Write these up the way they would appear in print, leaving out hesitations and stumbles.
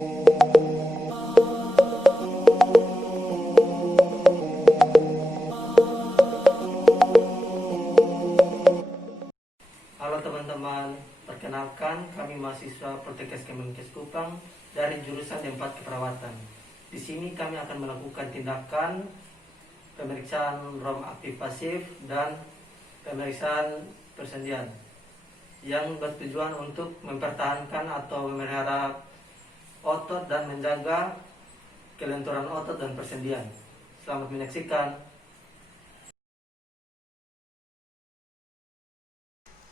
Halo teman-teman, perkenalkan kami mahasiswa Poltekkes Kemenkes Kupang dari jurusan D4 Keperawatan. Di sini kami akan melakukan tindakan pemeriksaan rom aktif pasif dan pemeriksaan persendian yang bertujuan untuk mempertahankan atau memelihara otot dan menjaga kelenturan otot dan persendian. Selamat menyaksikan.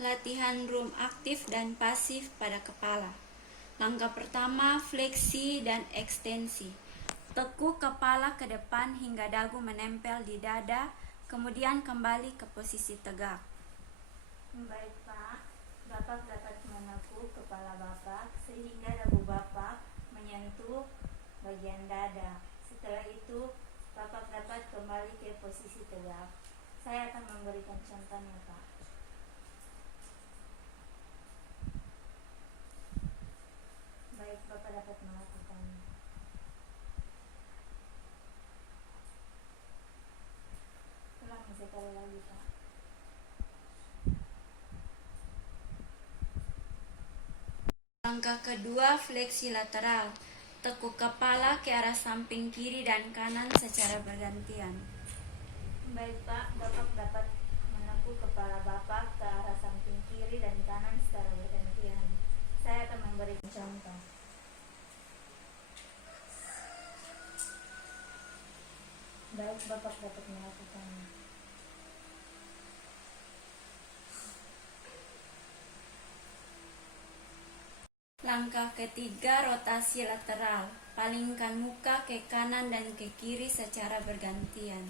Latihan rom aktif dan pasif pada kepala. Langkah pertama, fleksi dan ekstensi. Tekuk kepala ke depan hingga dagu menempel di dada, kemudian kembali ke posisi tegak. Baik Pak, Bapak dapat menekuk kepala Bapak sehingga dagu Bapak menyentuh bagian dada. Setelah itu, Bapak dapat kembali ke posisi tegak. Saya akan memberikan contohnya Pak. Baik, Bapak dapat melakukannya. Ulangi sekali lagi Pak. Langkah kedua, fleksi lateral. Tekuk kepala ke arah samping kiri dan kanan secara bergantian. Baik Pak, Bapak dapat menekuk kepala Bapak ke arah samping kiri dan kanan secara bergantian. Saya akan memberi contoh. Baik, Bapak dapat melakukannya. Langkah ketiga, rotasi lateral. Palingkan muka ke kanan dan ke kiri secara bergantian.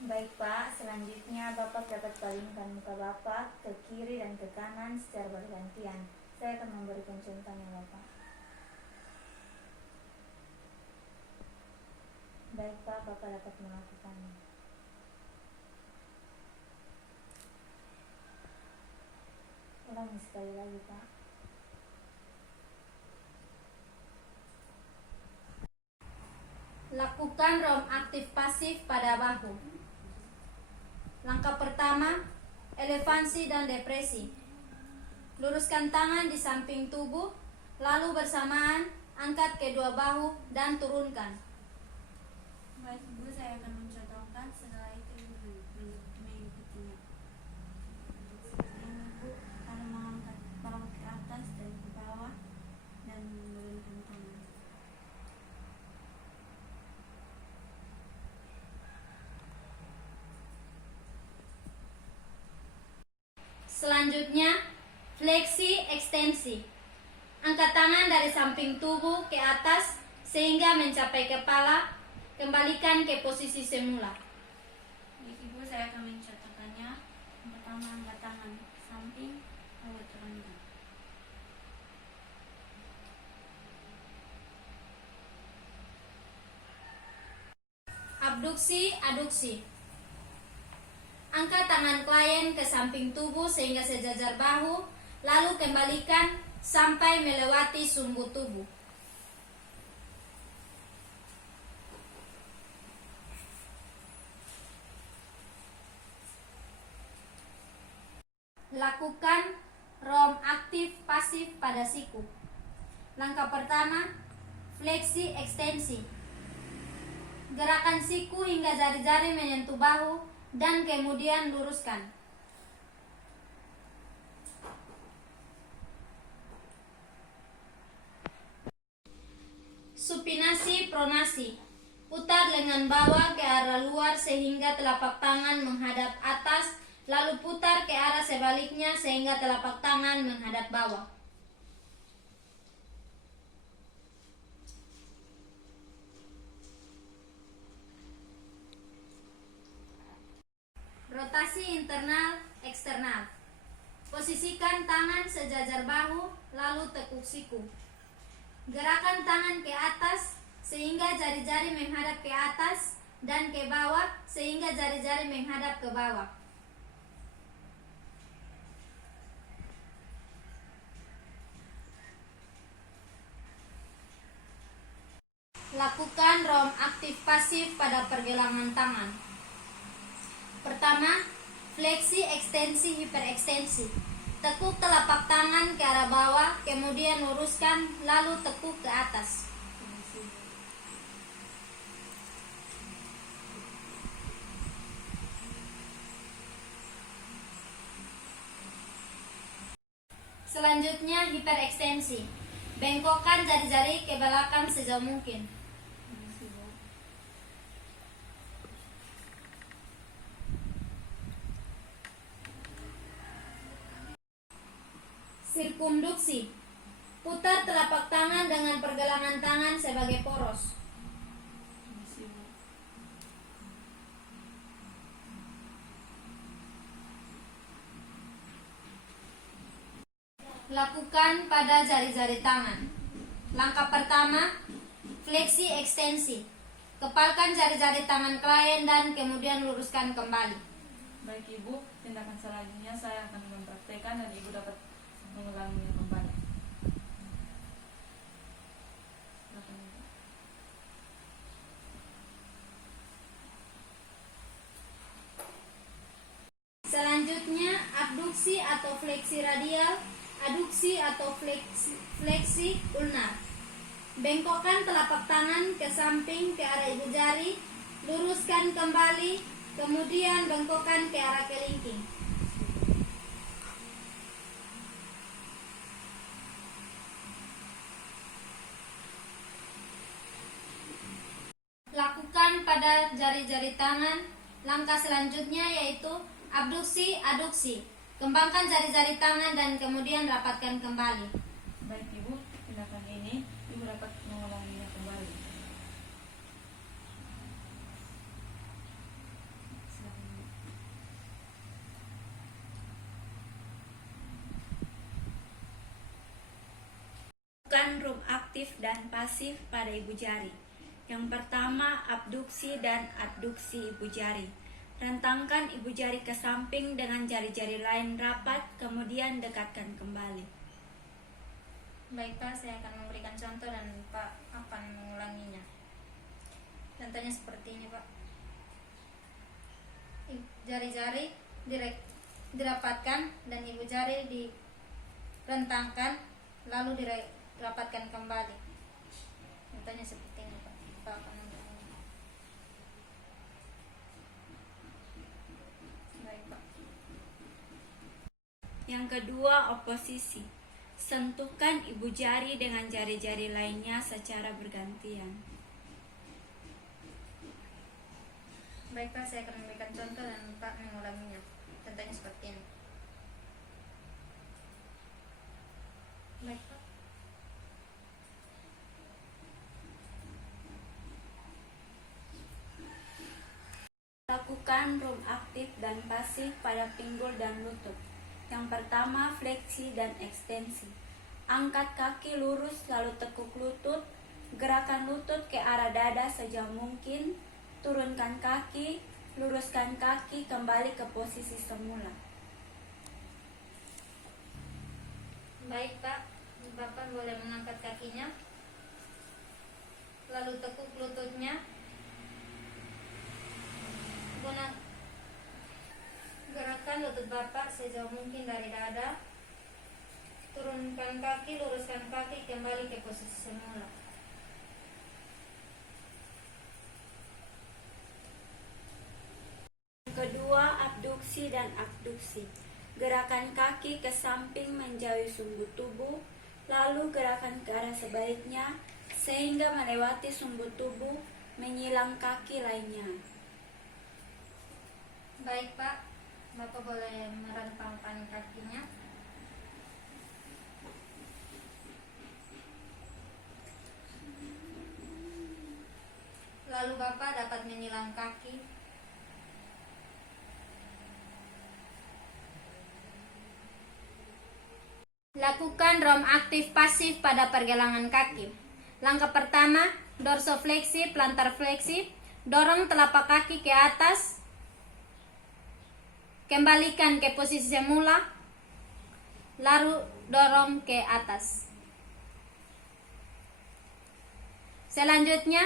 Baik Pak, selanjutnya Bapak dapat palingkan muka Bapak ke kiri dan ke kanan secara bergantian. Saya akan memberikan contohnya Bapak. Baik Pak, Bapak dapat melakukannya. Ulangi sekali lagi Pak. Lakukan rom aktif pasif pada bahu. Langkah pertama, elevansi dan depresi. Luruskan tangan di samping tubuh, lalu bersamaan angkat kedua bahu dan turunkan. Baik Ibu, saya akan mencontohkan, setelah itu Ibu mengikutinya. Ibu akan mengangkat bahu ke atas dan ke bawah dan menurunkan tangan. Selanjutnya, fleksi ekstensi. Angkat tangan dari samping tubuh ke atas sehingga mencapai kepala. Kembalikan ke posisi semula. Baik Ibu, saya akan mencontohkannya. Yang pertama, angkat tangan samping, lalu turunkan. Abduksi, aduksi. Angkat tangan klien ke samping tubuh sehingga sejajar bahu, lalu kembalikan sampai melewati sumbu tubuh. Lakukan rom aktif pasif pada siku. Langkah pertama, fleksi ekstensi. Gerakan siku hingga jari-jari menyentuh bahu dan kemudian luruskan. Supinasi pronasi. Putar lengan bawah ke arah luar sehingga telapak tangan menghadap atas, lalu putar ke arah sebaliknya sehingga telapak tangan menghadap bawah. Rotasi internal eksternal. Posisikan tangan sejajar bahu, lalu tekuk siku. Gerakan tangan ke atas sehingga jari-jari menghadap ke atas dan ke bawah sehingga jari-jari menghadap ke bawah. Lakukan rom aktif pasif pada pergelangan tangan. Pertama, fleksi ekstensi hiperekstensi. Tekuk telapak tangan ke arah bawah, kemudian luruskan, lalu tekuk ke atas. Selanjutnya hiperekstensi. Bengkokkan jari-jari ke belakang sejauh mungkin. Sirkumduksi. Putar telapak tangan dengan pergelangan tangan sebagai poros. Lakukan pada jari-jari tangan. Langkah pertama, fleksi ekstensi. Kepalkan jari-jari tangan klien dan kemudian luruskan kembali. Baik Ibu, tindakan selanjutnya saya akan mempraktekkan dan Ibu dapat mengulanginya kembali. Selanjutnya, abduksi atau fleksi radial, aduksi atau fleksi ulnar. Bengkokkan telapak tangan ke samping ke arah ibu jari, luruskan kembali, kemudian bengkokkan ke arah kelingking. Lakukan pada jari-jari tangan. Langkah selanjutnya yaitu abduksi, aduksi. Kembangkan jari-jari tangan dan kemudian rapatkan kembali. Baik Ibu, tindakan ini Ibu dapat mengulanginya kembali. Lakukan rum aktif dan pasif pada ibu jari. Yang pertama, abduksi dan adduksi ibu jari. Rentangkan ibu jari ke samping dengan jari-jari lain rapat, kemudian dekatkan kembali. Baik Pak, saya akan memberikan contoh dan Pak akan mengulanginya. Contohnya seperti ini Pak. Jari-jari dirapatkan dan ibu jari direntangkan, lalu dirapatkan kembali. Contohnya seperti ini Pak. Pak akan mengulanginya. Baik Pak. Yang kedua, oposisi. Sentuhkan ibu jari dengan jari-jari lainnya secara bergantian. Baik Pak, saya akan memberikan contoh dan Pak mengulanginya. Contohnya seperti ini. Baik Pak. Lakukan rum aktif dan pasif pada pinggul dan lutut. Yang pertama, fleksi dan ekstensi. Angkat kaki lurus lalu tekuk lutut. Gerakan lutut ke arah dada sejauh mungkin. Turunkan kaki, luruskan kaki kembali ke posisi semula. Baik Pak, Bapak boleh mengangkat kakinya, lalu tekuk lututnya. Gerakan lutut Bapak sejauh mungkin dari dada. Turunkan kaki, luruskan kaki kembali ke posisi semula. Kedua, abduksi dan abduksi. Gerakan kaki ke samping menjauhi sumbu tubuh, lalu gerakan ke arah sebaliknya sehingga melewati sumbu tubuh, menyilang kaki lainnya. Baik Pak, Bapak boleh merentangkan kakinya. Lalu Bapak dapat menyilang kaki. Lakukan rom aktif pasif pada pergelangan kaki. Langkah pertama, dorsofleksi, plantar fleksi. Dorong telapak kaki ke atas. Kembalikan ke posisi semula. Lalu dorong ke atas. Selanjutnya,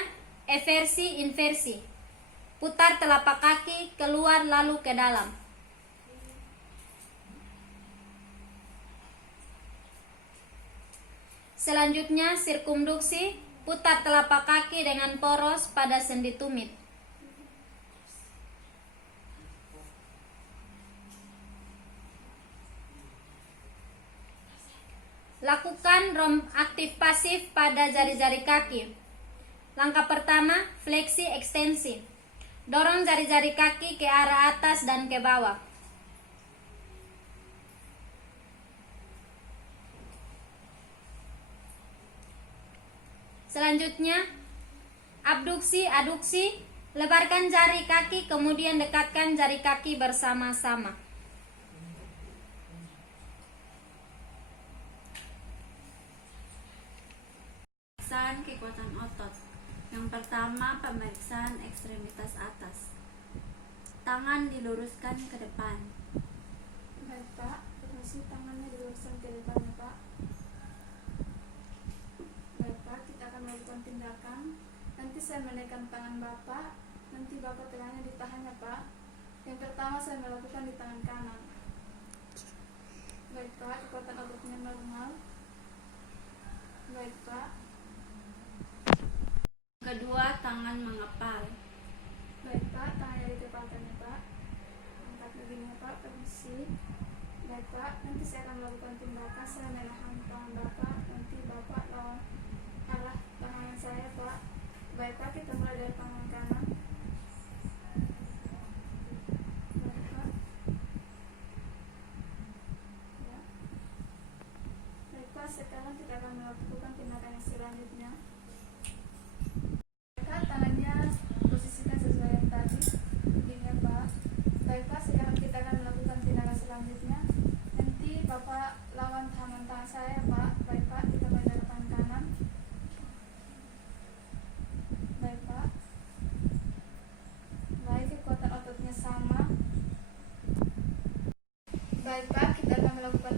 eversi inversi. Putar telapak kaki keluar lalu ke dalam. Selanjutnya, sirkumduksi. Putar telapak kaki dengan poros pada sendi tumit. Lakukan rom aktif pasif pada jari-jari kaki. Langkah pertama, fleksi ekstensi. Dorong jari-jari kaki ke arah atas dan ke bawah. Selanjutnya, abduksi, aduksi. Lebarkan jari kaki, kemudian dekatkan jari kaki bersama-sama. Pemeriksaan kekuatan otot. Yang pertama, pemeriksaan ekstremitas atas. Tangan diluruskan ke depan. Baik Pak, permisi tangannya diluruskan ke depan ya Pak. Baik Pak, kita akan melakukan tindakan. Nanti saya menekan tangan Bapak, nanti Bapak tangannya ditahan ya Pak. Yang pertama saya melakukan di tangan kanan. Baik Pak, kekuatan ototnya normal. Baik Pak. Kedua, tangan mengepal. Baik Pak, tangannya ditepalkan ya Pak. Angkat begini ya Pak, permisi. Baik Pak, nanti saya akan melakukan tindakan. Saya menahan tangan Bapak, nanti Bapak lawan arah tangan saya Pak. Baik Pak, kita mulai dari tangan kanan. Baik Pak. Ya. Baik Pak, sekarang kita akan melakukan tindakan yang selanjutnya. Baik, tangannya posisikan sesuai yang tadi. Begini ya Pak. Baik Pak, sekarang kita akan melakukan tindakan selanjutnya. Nanti Bapak lawan tangan saya Pak. Baik Pak, kita mulai dari tangan kanan. Baik Pak. Baik, kekuatan ototnya sama. Baik Pak, kita akan melakukan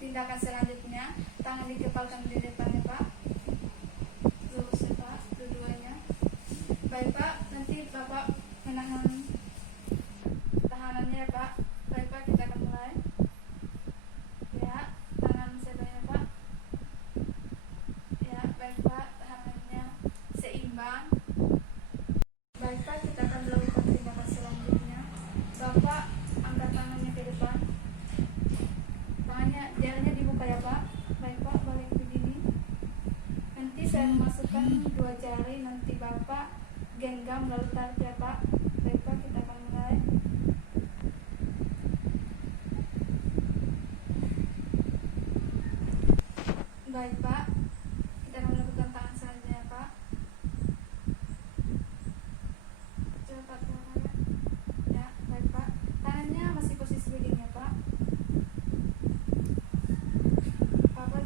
tindakan selanjutnya. Tangan dikepalkan di depan ya Pak. Lurus ya Pak, dua-duanya. Baik Pak, nanti Bapak menahan tahanannya ya Pak. Baik Pak, kita akan mulai. Ya, tangan sebelahnya Pak. Ya, baik Pak, tahanannya seimbang. Baik Pak, kita akan melakukan tindakan selanjutnya. Bapak angkat tangannya ke depan. Tangannya, jarinya dibuka ya Pak. Baik Pak, balik begini. Nanti saya memasukkan dua jari, nanti Bapak genggam lalu tarik ya Pak. Baik Pak, kita akan mulai. Baik Pak, kita akan melakukan tangan selanjutnya ya Pak. Cepat ya Pak. Ya, baik Pak. Tangannya masih posisi begini ya Pak. Bapak.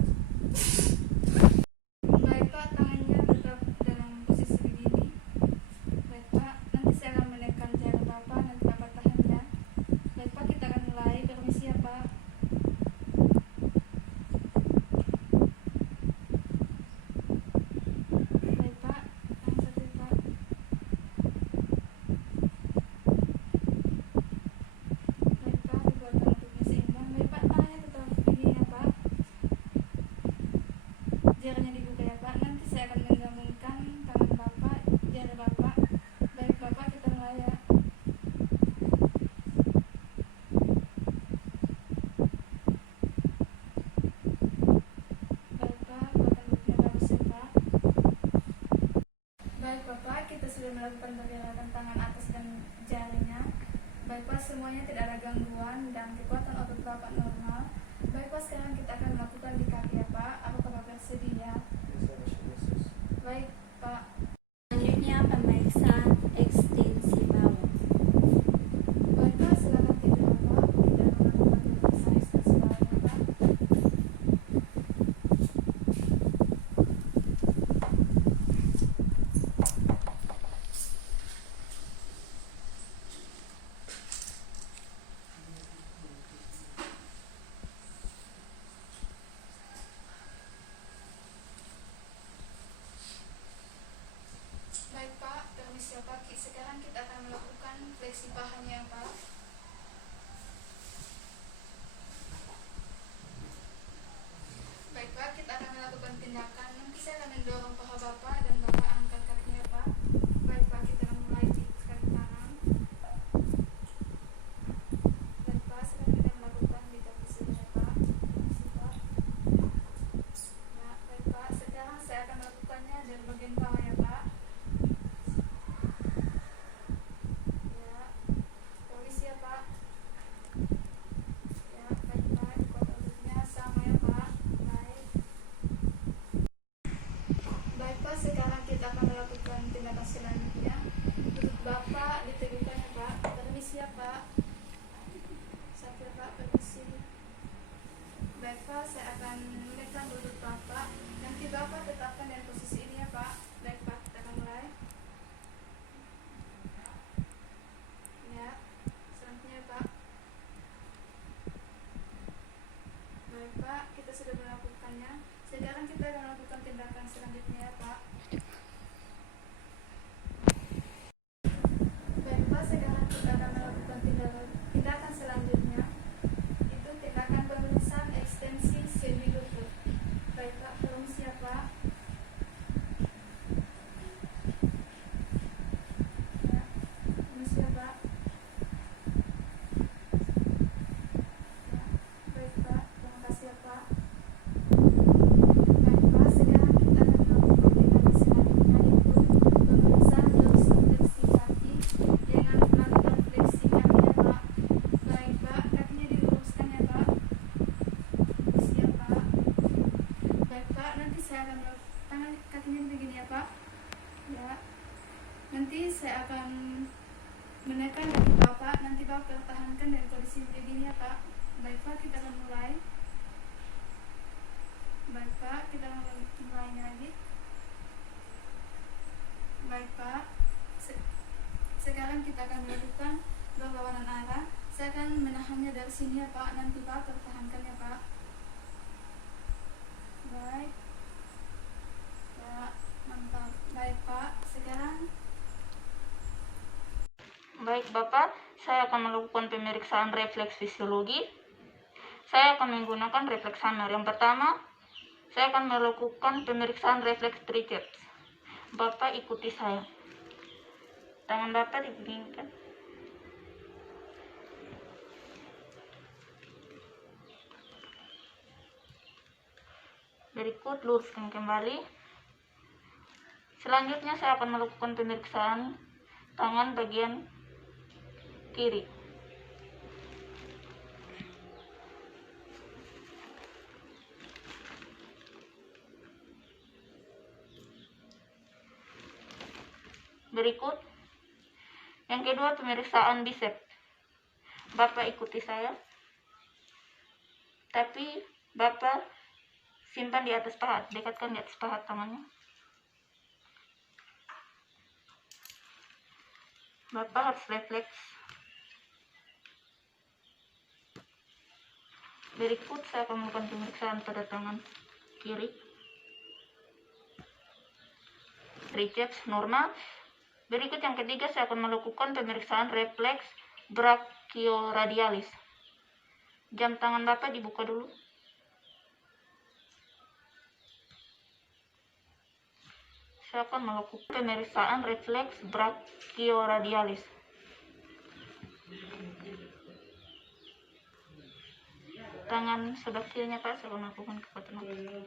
Baik Pak, tangannya tetap dalam posisi begini. Baik Pak, nanti saya akan menekan jari Bapak, nanti Bapak tahan ya. Baik Pak, kita akan mulai. Permisi ya Pak. Baik Pak, tahan satu ya Pak. Baik Pak, kekuatan ototnya seimbang. Baik Pak, tangannya tetap begini ya Pak. Jarinya dibuka ya Pak. Nanti saya akan menggabungkan tangan Bapak, jari Bapak. Baik Bapak, kita mulai ya. Baik Pak, kekuatan ototnya bagus ya Pak. Baik Bapak, kita sudah melakukan pergerakan tangan atas dan jarinya. Baik Pak, semuanya tidak ada gangguan dan kekuatan otot Bapak normal. Baik Pak, sekarang kita akan melakukan di kaki ya Pak. Apakah Bapak bersedia? Baik Pak. Selanjutnya, pemeriksaan ekstensi bawah. Baik Pak, silakan tidur Pak. Kita akan melakukan pemeriksaan ekstensi bawah ya Pak. posisi pahanya Pak. Baik Pak, kita akan melakukan tindakan. Nanti saya akan mendorong paha Bapak dan Bapak angkat kakinya Pak. Baik Pak, kita akan mulai di kaki kanan. Baik Pak, sekarang kita melakukan di kaki sebelah Pak. Permisi Pak. Ya, baik Pak, sekarang saya akan melakukannya dari bagian bawah ya Pak. Ya, permisi ya Pak. Ya, baik Pak, dikuat lututnya sama ya Pak. Baik. Baik Pak, sekarang kita akan melakukan tindakan selanjutnya. Lutut Bapak diteguhkan ya Pak. Permisi ya Pak. Satu ya Pak, permisi. Baik Pak, saya akan menekan lutut Bapak. Nanti Bapak tetapkan dari posisi ini ya Pak. Baik Pak, kita akan mulai. Ya, selanjutnya Pak. Baik Pak, kita sudah melakukannya. Sekarang kita akan melakukan tindakan selanjutnya ya Pak. Baik Pak, sekarang kita akan melakukan tindakan selanjutnya. Itu tindakan pemeriksaan ekstensi sendi lutut. Baik Pak, permisi ya Pak. Ya, permisi ya Pak. Ya, baik Pak, terima kasih ya Pak. Baik Pak, sekarang kita akan melakukan tindakan selanjutnya yaitu pemeriksaan dorsifleksi kaki dengan melakukan fleksi kaki ya Pak. Baik Pak, kakinya diluruskan ya Pak. Siap Pak. Baik Pak, nanti saya akan tangan kakinya begini ya Pak. Ya. Nanti saya akan menekan kaki Bapak. Nanti Bapak pertahankan dari posisi begini ya Pak. Baik Pak, kita akan mulai. Baik Pak, kita akan mulainya lagi. Baik Pak, sekarang kita akan melakukan berlawanan arah. Saya akan menahannya dari sini ya Pak. Nanti Pak pertahankan ya Pak. Baik. Ya, mantap. Baik Pak, sekarang. Baik Bapak, saya akan melakukan pemeriksaan refleks fisiologi. Saya akan menggunakan refleks hammer. Yang pertama, saya akan melakukan pemeriksaan refleks triceps. Bapak ikuti saya. Tangan Bapak dibeginikan. Berikut luruskan kembali. Selanjutnya saya akan melakukan pemeriksaan tangan bagian kiri. Berikut yang kedua, pemeriksaan bicep. Bapak ikuti saya. Tapi Bapak simpan di atas paha, dekatkan di atas paha tangannya. Bapak harus refleks. Berikut saya akan melakukan pemeriksaan pada tangan kiri. Triceps normal. Berikut yang ketiga, saya akan melakukan pemeriksaan refleks brachioradialis. Jam tangan Bapak dibuka dulu. Saya akan melakukan pemeriksaan refleks brachioradialis. Tangan sebelah kirinya Pak, saya akan melakukan kekuatan otot.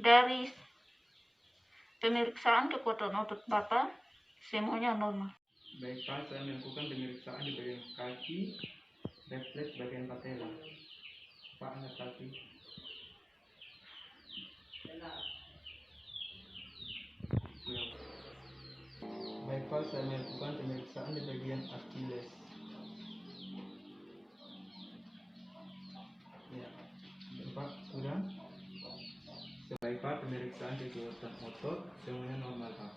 Dari pemeriksaan kekuatan otot Bapak, semuanya normal. Baik Pak, saya melakukan pemeriksaan di bagian kaki, refleks bagian patella. Pak, angkat kaki. Siap. Baik Pak, saya melakukan pemeriksaan di bagian Achilles. Ya, Pak, sudah. Baik Pak, pemeriksaan kekuatan otot semuanya normal Pak.